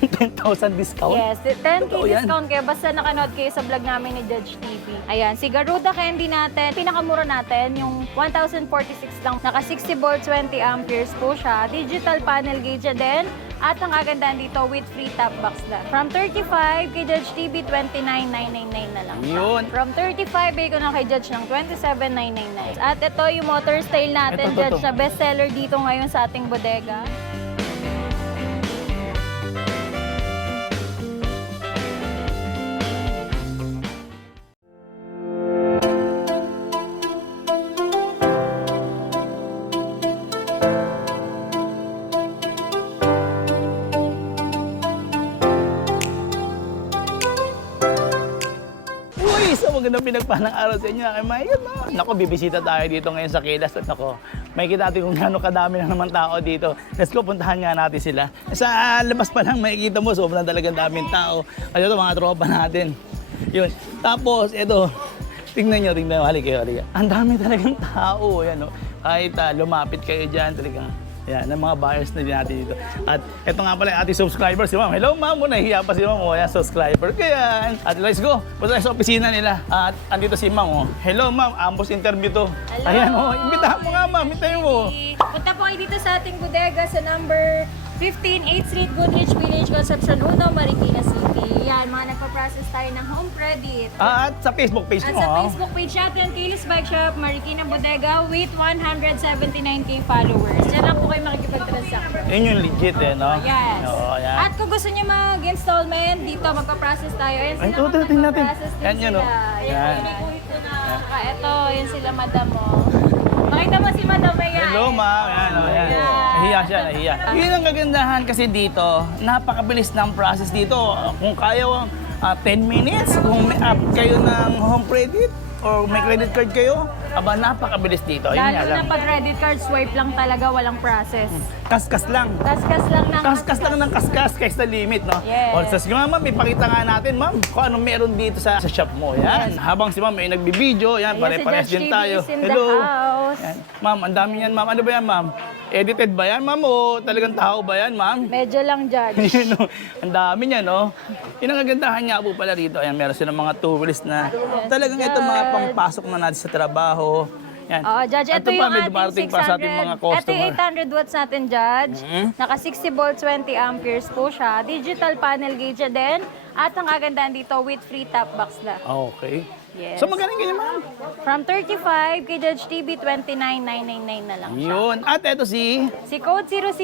itong 10,000 discount. Yes, 10K Totoo yan. discount kayo basta nakanood kayo sa vlog namin ni Judge TV. Ayan, si Garuda Candy natin, pinakamura natin, yung 1,046 lang. Naka 60 volts, 20 amperes po siya. Digital panel gauge din. At ang kagandahan dito with free top box na. From 35 kay Judge TV, 29,999 na lang. Yun. From 35 ko na kay Judge ng 27,999. At ito yung motor style natin, Ito. Judge, na bestseller dito ngayon sa ating bodega. Uy, so magandang pinagpalang araw sa inyo. Ay, my God, no. Nako, bibisita tayo dito ngayon sa Kilas. At nako, makikita natin kung gaano kadami na naman tao dito. Let's go, puntahan nga natin sila. Sa labas pa lang, makikita mo, sobrang talagang daming tao. Ano ito, mga tropa natin. Yun. Tapos, ito, tingnan nyo, halik kayo, halik. Ang dami talagang tao. Yan, no? Kahit lumapit kayo dyan, talagang yan, ng mga buyers na din natin dito. At ito nga pala yung ating subscriber, si Ma'am. Hello, Ma'am. Nahihiya pa si Ma'am. O, yan, subscriber. Kaya, at let's go. Punta tayo sa opisina nila. At andito si Ma'am. Oh. Hello, Ma'am. Ambos interview to. Hello. Ayan, oh. Imbitahan mo nga, Ma'am. Imbitahan mo. Punta po kayo dito sa ating bodega sa number 15 8th Street, Goodrich Village, Concepcion 1, Marikina City. Yan, mga nagpa-process tayo ng home credit. At sa Facebook page At mo. sa oh. Facebook page natin, Kilis Bike Shop, Marikina Bodega with 179K followers. Diyan lang po kayo makikipag-transact. Yun yung legit, eh, no? Yes. Oo, yan. At kung gusto niyo mag-installment, dito magpa-process tayo. Ayan Ay, sila, ito, tingnan natin. magpa-process din Yan yun, sila. oh. Yan, Yan. ito na. Ito, yan sila, madam mo. Makita mo si madam Maya. Hello, Ma'am. Yan, oh, yan. Ayan. Nahiya siya, nahiya. Yun ang kagandahan kasi dito, napakabilis ng process dito. Kung kaya 10 minutes, kung may app kayo ng home credit, or may credit card kayo, aba, napakabilis dito. Ayun nga Lalo lang. na pag credit card, swipe lang talaga, walang process. Kaskas lang. Kaskas lang ng Kaskas lang ng kaskas, kaysa sa limit, no? Yes. O, sige nga, Ma'am, ipakita nga natin, Ma'am, kung anong meron dito sa shop mo. Yan. Habang si Ma'am ay nagbibideo, yan, Ayan, pare-pares si Judge din TV tayo. is in the house. Yan. Ma'am, ang dami yan, Ma'am. Ano ba yan, Ma'am? Edited ba yan, Ma'am? O talagang tao ba yan, Ma'am? Medyo lang, Judge. Yun, no? Ang dami niya, no? Yun ang kagandahan niya po pala rito. Ayan, meron silang mga two-wheels na talagang ito mga pampasok na natin sa trabaho. Yan. Oo, Judge, At ito pa, yung may ating dumarating pa sa ating mga 600, ito customer. yung 800 watts natin, Judge. Naka 60 volts, 20 amperes po siya. Digital panel gauge din. At ang kagandahan dito with free top box na. Okay. Yes. So magaling ganyan, Ma'am. From 35 kay Judge TV, 29,999 na lang. Yun. At eto si... Si code 001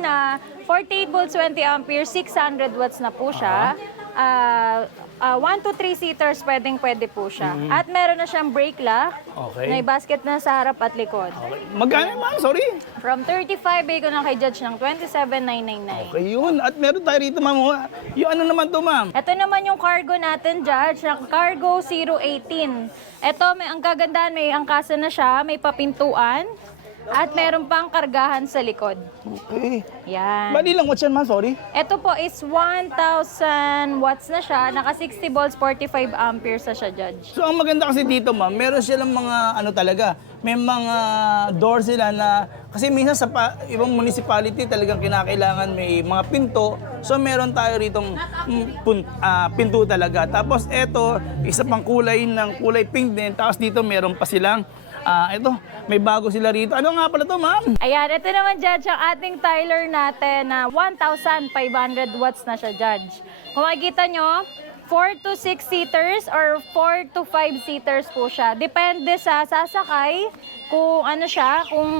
na 48 volts, 20 amperes, 600 watts na po siya. 1 to 3 seaters pwede po siya. At meron na siyang brake lock. Okay. May basket na sa harap at likod. Okay. Magkano, Ma'am? Sorry. From 35 ko na kay Judge ng 27,999. Okay, yun. At meron tayo rito, Ma'am. Yung ano naman to, Ma'am? Ito naman yung cargo natin, Judge, ng Cargo 018. Ito, ang kagandahan, may angkasa na siya, may papintuan, at meron pang kargahan sa likod. Okay. Yan. Bali lang, what's yan, Ma'am? Sorry. Ito po is 1,000 watts na siya, naka 60 volts, 45 amperes na siya, Judge. So ang maganda kasi dito, Ma'am, meron silang mga ano talaga, may mga door sila na kasi minsan sa ibang municipality talagang kinakailangan may mga pinto. So meron tayo ritong pinto talaga. Tapos eto, isa pang kulay ng kulay pink din. Tapos dito meron pa silang ito, may bago sila rito. Ano nga pala to, Ma'am? Ayan, ito naman, Judge, ang ating Tyler natin na 1,500 watts na siya, Judge. Kung makikita nyo, 4 to 6 seaters or 4 to 5 seaters po siya. Depende sa sasakay. Kung ano siya, kung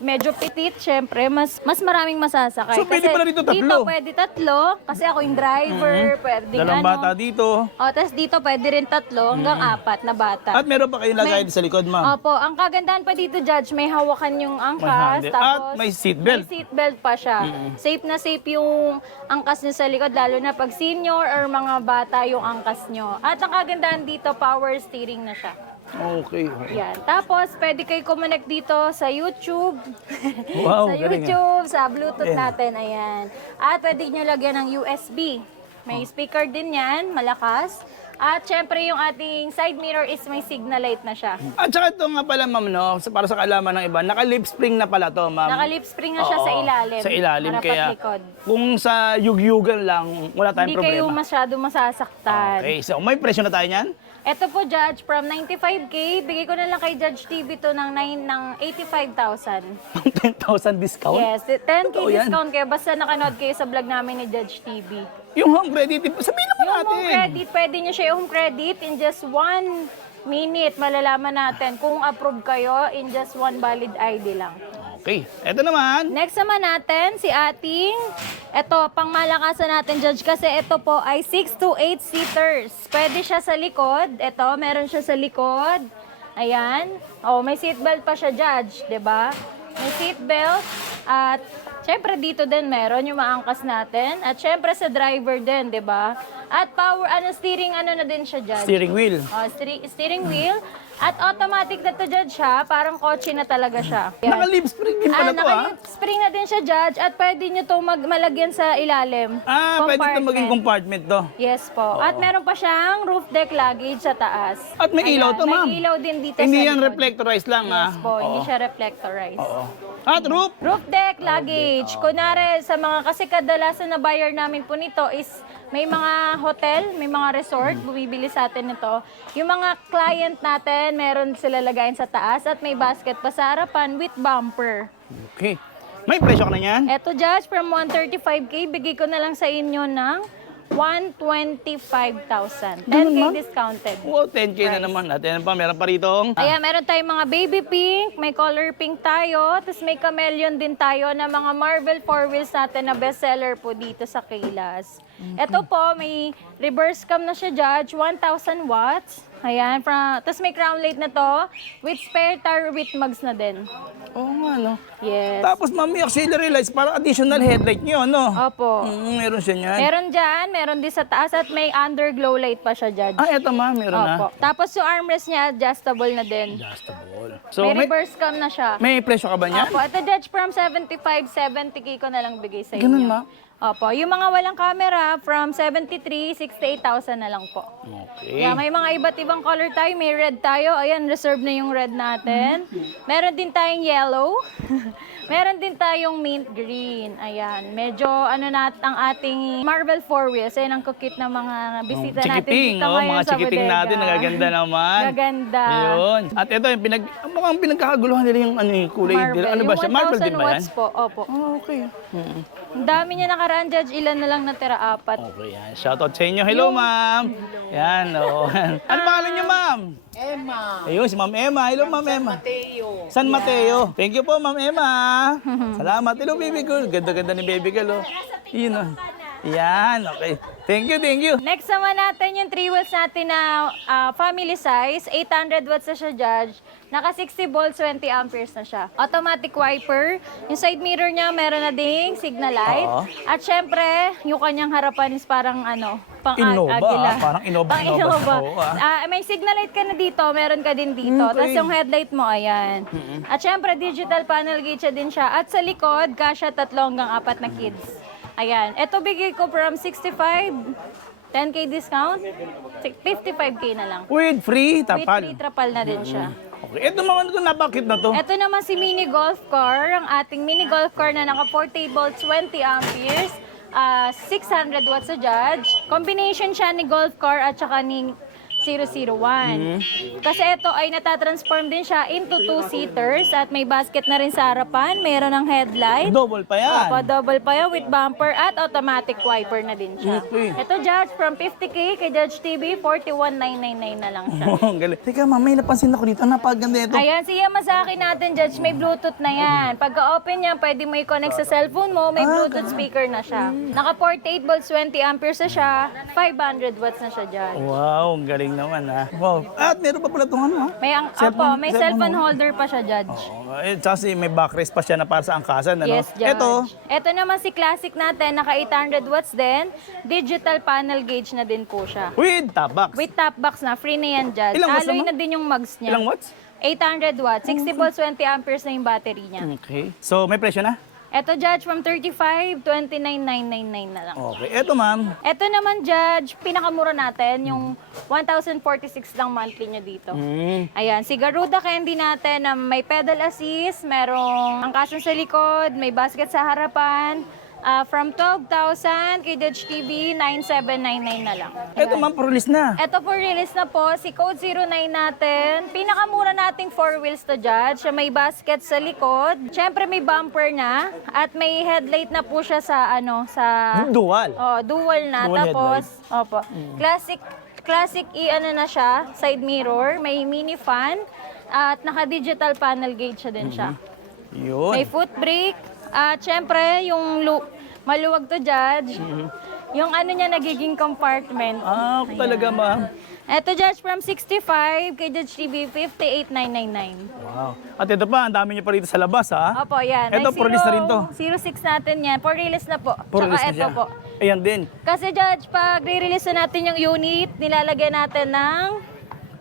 medyo petit, syempre, mas maraming masasakay. So, pwede pala dito tatlo? Dito pwede tatlo, kasi ako yung driver, pwede Dalang bata dito. O, tapos dito pwede rin tatlo hanggang 4 na bata. At meron pa kayong lagay sa likod, Ma'am. Opo, ang kagandahan pa dito, Judge, may hawakan yung angkas. handle. At may seatbelt. May seatbelt pa siya. Safe na safe yung angkas niyo sa likod, lalo na pag senior or mga bata yung angkas nyo. At ang kagandahan dito, power steering na siya. Okay. Yan. Tapos, pwede kayo connect dito sa YouTube. Wow, sa galing, YouTube, sa Bluetooth Ayan. natin. Ayan. At pwede nyo lagyan ng USB. May speaker din yan, malakas. At syempre yung ating side mirror is may signal light na siya. At saka ito nga pala, ma'am, no, para sa kaalaman ng iba, naka-lip spring na pala to, ma'am. Naka-lip spring na siya sa Oo, ilalim. Sa ilalim, harap at kaya likod. kung sa yugyugan lang, wala tayong Hindi problema. kayo masyado masasaktan. Okay, so may presyo na tayo niyan? Ito po, Judge, from 95K, bigay ko na lang kay Judge TV to ng 85,000. 10,000 discount? Yes, 10K Totoo yan. discount kayo basta nakanood kayo sa vlog namin ni Judge TV. Yung home credit, sabihin naman Yung natin. home credit, pwede nyo siya yung home credit in just 1 minute. Malalaman natin kung approve kayo in just 1 valid ID lang. Okay, eto naman. Next naman natin, si ating, ito, pang malakasan natin, Judge, kasi ito po ay 6 to 8 seaters. Pwede siya sa likod. Ito, meron siya sa likod. Ayan. Oh, may seatbelt pa siya, Judge, 'di ba? May seatbelt. At, syempre, dito din meron yung maangkas natin. At, syempre, sa driver din, 'di ba? At power, steering, na din siya, Judge. Steering wheel. Oh, steering wheel. At automatic na to, Judge, ha? Parang kotse na talaga siya. Yan. Naka-lip spring din pala to, ha? Naka-spring na din siya, Judge, at pwede nyo to malagyan sa ilalim. Pwede ito maging compartment to. Yes po. At meron pa siyang roof deck luggage sa taas. At may ilaw to, ma'am. May ilaw din dito Hindi sa yan likod. reflectorized lang, ha? Yes po, hindi siya reflectorized. Oo. At roof. Roof deck luggage. Kunwari, sa mga, kasi kadalasan na buyer namin po nito is may mga hotel, may mga resort, bumibili sa atin nito. Yung mga client natin, meron sila lagayin sa taas at may basket pa sa harapan with bumper. Okay. May presyo ka na yan? Eto, Judge, from 135K, bigay ko na lang sa inyo ng 125,000. 10K ma'am? discounted. Wow, 10K na naman. At yan pa, meron pa rito. Ayan, meron tayong mga baby pink, may color pink tayo, tapos may chameleon din tayo na mga Marvel 4 wheels natin na bestseller po dito sa Kailas. Ito po, may reverse cam na siya, Judge, 1,000 watts. Ayan, tapos may crown light na to with spare tire with mugs na din. Oo nga, no? Yes. Tapos, ma'am, may auxiliary lights para additional headlight nyo, no? Opo. Meron siya niyan. Meron dyan, meron din sa taas at may underglow light pa siya, Judge. Eto, ma'am, meron na. Opo. Tapos yung armrest niya, adjustable na din. Adjustable. So, May reverse cam na siya. may presyo ka ba niyan? Opo, ito, Judge, from 75, 70K ko na lang bigay sa inyo. Ganun, ma'am? Opo, yung mga walang camera, from 73, 68,000 na lang po. Okay. Yeah, may mga iba't ibang color tayo. May red tayo. Ayan, reserve na yung red natin. Meron din tayong yellow. Meron din tayong mint green. Ayan, medyo ang ating Marvel 4 wheels. Ayan, ang kukit na mga bisita natin Chikiting, dito ngayon mga sa chikiting bodega. natin, nagaganda naman. Gaganda. Ayun. At ito, yung mukhang pinagkakaguluhan nila yung kulay. Marvel. Ano ba siya? Yung Marvel din 1,000 ba yan? watts po. Opo. Okay. Ang dami niya nakaraan, Judge. Ilan na lang natira? 4. Okay, yan. Shoutout sa inyo. Hello, ma'am. Yan, oo. Ano pangalan niyo, ma'am? Emma. Ayun, si Ma'am Emma. Hello, Ma'am Emma. Mateo. San Mateo. Thank you po, Ma'am Emma. Salamat. Hello, baby girl. Ganda-ganda ni baby girl, oh. Yun, oh. Yan, okay. Thank you, thank you. Next naman natin yung 3 wheels natin na family size. 800 watts na siya, Judge. Naka 60 volts, 20 amperes na siya. Automatic wiper. Yung side mirror niya, meron na ding signal light. Oo. At syempre, yung kanyang harapan is parang pang Innova, agila. parang Innova, Pang Innova. Innova. Oo, May signal light ka na dito, meron ka din dito. Okay. Tapos yung headlight mo, ayan. At syempre, digital panel gauge din siya. At sa likod, kasya 3 hanggang 4 na kids. Ayan. Ito bigay ko from 65, 10K discount, 55K na lang. With free With tapal. free trapal na din siya. Okay. Ito mga napakit na to. Ito naman si mini golf car, ang ating mini golf car na naka 40 volts, 20 amperes, 600 watts sa Judge. Combination siya ni golf car at saka ni 001. Kasi ito ay natatransform din siya into 2-seaters at may basket na rin sa harapan, meron ng headlight. Double pa yan. Opo, double pa yan with bumper at automatic wiper na din siya. Okay. Ito, Judge, from 50K kay Judge TV, 41,999 na lang siya. Oh, ang galing. Teka, ma'am, may napansin ako dito. Ang napakaganda ito. Ayan, si Yamazaki natin, Judge, may Bluetooth na yan. Pagka-open niya, pwede mo i-connect sa cellphone mo, may Bluetooth speaker na siya. Naka 48 volts, 20 amperes na siya, 500 watts na siya, Judge. Wow, ang galing naman, ha. Wow. At meron pa pala itong ano, ha. May cellphone holder pa siya, Judge. Oh, kasi may backrest pa siya na para sa angkasan, ano? Yes, Judge. Ito, Ito naman si Classic natin, naka 800 watts din. Digital panel gauge na din po siya. with top box. With top box na, free na yan, Judge. Ilang watts Alloy naman? na din yung mugs niya. Ilang watts? 800 watts, 60 volts, 20 amperes na yung battery niya. Okay. So, may presyo na? Ito, Judge, from 35, 29,999 na lang. Okay. Eto, ma'am. Ito naman, Judge, pinakamura natin, yung 1,046 lang monthly nyo dito. Ayan, si Garuda candy natin na may pedal assist, merong angkasan sa likod, may basket sa harapan. From 12,000 kay Judge TV, 9,799 na lang. Eto, ma'am, pro-release na. Ito po, release na po, si Code 09 natin. Pinakamura nating 4 wheels to, Judge. May basket sa likod. Siyempre may bumper na. At may headlight na po siya sa, Dual. Oh, dual na. Dual Tapos, opo. Classic na siya. Side mirror. May mini fan. At naka-digital panel gauge siya din siya. Yun. May foot brake. At syempre, yung maluwag to, Judge. Yung niya nagiging compartment. Talaga, ma'am. Eto, Judge, from 65 kay Judge TV, 58,999. Wow. At ito pa, ang dami niyo pa rito sa labas, ha? Opo, yan. Ito, pro-release na rin to. 06 natin yan. For release na po. Pro-release na Tsaka siya. ito po. Ayan din. Kasi, Judge, pag re-release na natin yung unit, nilalagyan natin ng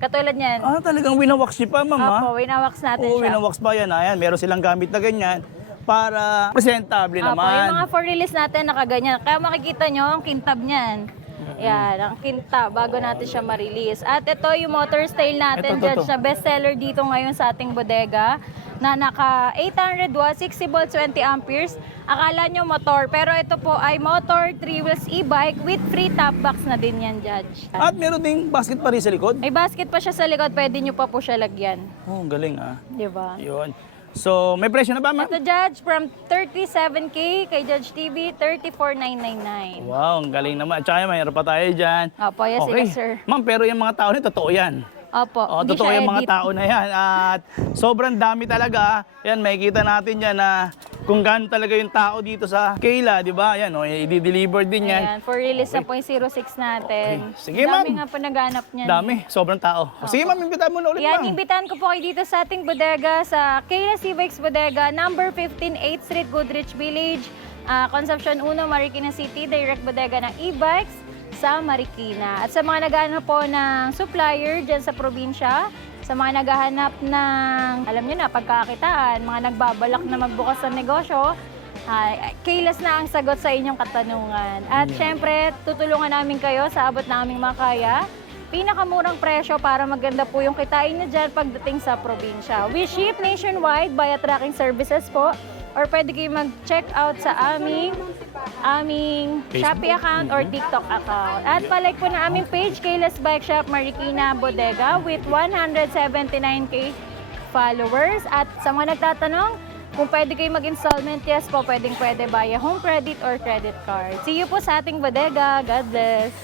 katulad niyan. Talagang winawax niyo pa, ma'am, ha? Opo, winawax natin Oo, siya. winawax pa yan. Ayan, meron silang gamit na ganyan para presentable Opo, naman. yung mga for release natin nakaganyan. Kaya makikita nyo ang kintab niyan. Yan, ang kintab bago natin siya ma-release. At ito yung motor style natin, Ito. Judge, na bestseller dito ngayon sa ating bodega na naka 800 watts, 60 volts, 20 amperes. Akala nyo motor, pero ito po ay motor 3 wheels e-bike with free top box na din yan, Judge. At meron ding basket pa rin sa likod. May basket pa siya sa likod, pwede nyo pa po siya lagyan. Oh, galing, ha? Di ba? Yun. So, may presyo na ba, ma'am? Ito, Judge, from 37K kay Judge TV, 34,999. Wow, ang galing naman. At saka mayroon pa tayo dyan. Opo, yes, Okay. yes, sir. Ma'am, pero yung mga tao nito, totoo yan. Opo, hindi Totoo siya yung mga edit. tao na yan. At sobrang dami talaga. Yan, makikita natin yan na kung gaano talaga yung tao dito sa Kayla, di ba? Yan, i-deliver din yan. Ayan, for release na po yung 06 natin. Okay. Sige, ma'am. Dami nga po naghanap niyan. Dami, sobrang tao. Sige, ma'am, imbitahan mo na ulit, Yan, ma'am. imbitahan ko po kayo dito sa ating bodega sa Kayla C-Bikes Bodega, number 15, 8th Street, Goodrich Village, Concepcion 1, Marikina City, direct bodega ng e-bikes sa Marikina. At sa mga naghahanap po ng supplier dyan sa probinsya, sa mga naghahanap ng, alam nyo na, pagkakitaan, mga nagbabalak na magbukas ng negosyo, Kaylas na ang sagot sa inyong katanungan. At syempre, tutulungan namin kayo sa abot na aming makaya. Pinakamurang presyo para maganda po yung kitain nyo dyan pagdating sa probinsya. We ship nationwide via tracking services po. Or pwede kayo mag-check out sa aming Shopee account or TikTok account. At palike po na aming page, Kayla's Bike Shop Marikina Bodega with 179K followers. At sa mga nagtatanong, kung pwede kayo mag-installment, yes po, pwede via home credit or credit card. See you po sa ating bodega. God bless!